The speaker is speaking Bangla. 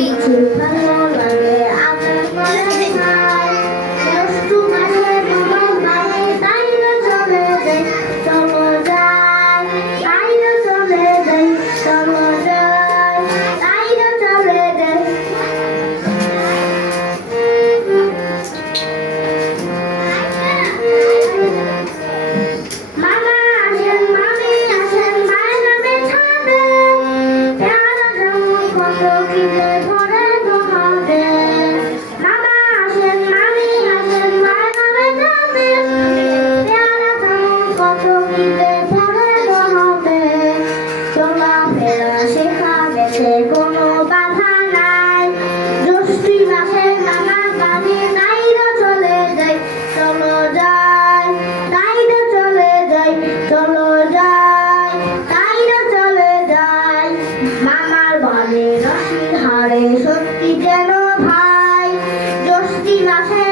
কিছু ভালো লাগে আমার মনে হয় জ্যৈষ্ঠ মাসে তোমার বাড়ি তাইলে চলে যাই চলো যাই তাইলে চলে যাই চলো যাই তাইলে চলে যাই মামা আসেন মামি আসেন মায়ের নামে ছাদে পেয়ারা যেমন কত কিলে ভরে দোহাতে মামা আসেন মামি আসেন মায়ের নামে ছাদে পেয়ারা যেমন কত কিলে ভরে দোহাতে চলাফেরা শেখাবেছে কোনো বাধা নাই জ্যৈষ্ঠী মাসে মামার বাড়ি নাইরা চলে যাই চলো যাই নাইরা চলে যাই চলো যাই নাইরা চলে যাই মামার বাড়ি রশির হাড়ে সত্যি যেন ভাই জ্যৈষ্ঠী মাসে